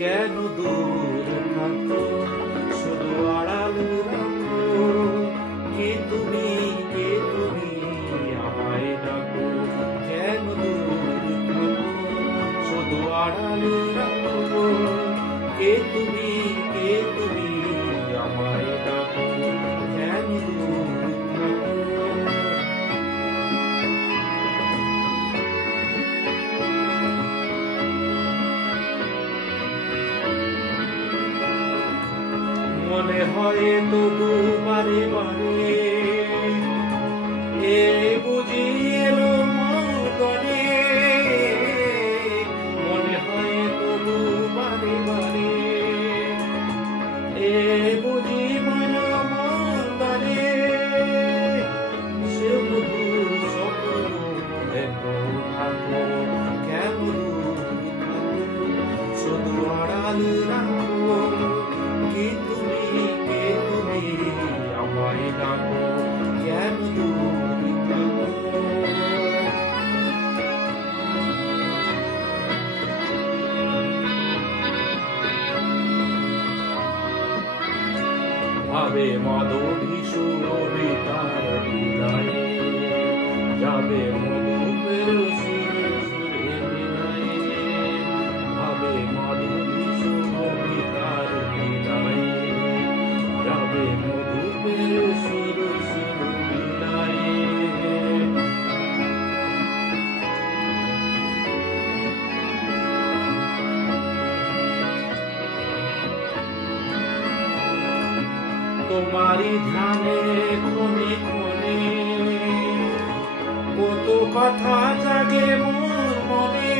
কেন দূর থাকো শুধু আড়াল রাখো, কে তুমি আমায় ডাকো। কেন দূর থাকো শুধু আড়াল রাখো, কে তুমি আমায় ডাকো। কেন দূর থাকো। মনে হয় তবু বারে বারে এ বুঝি এলো মনে, মনে হয় তবু বারে বারে এ বুঝি মনে, সে বুধু স্বপ্ন দেখো থাকো। কেমন শুধু আড়াল রাখো, কে তুমি আমায় ডাকো। কেন দূর থাকো। ভাবে মাধবী সুরবিতার বিদায়ে, যাবে মধুপের সুরে বিদায়ে। ভাবে মাধবী সুরবিতার বিদায়ে, যাবে মধুপের সুর বিদায়ে। তোমারই ধ্যানে ক্ষণে ক্ষণে কত কথা জাগে মোর মনে।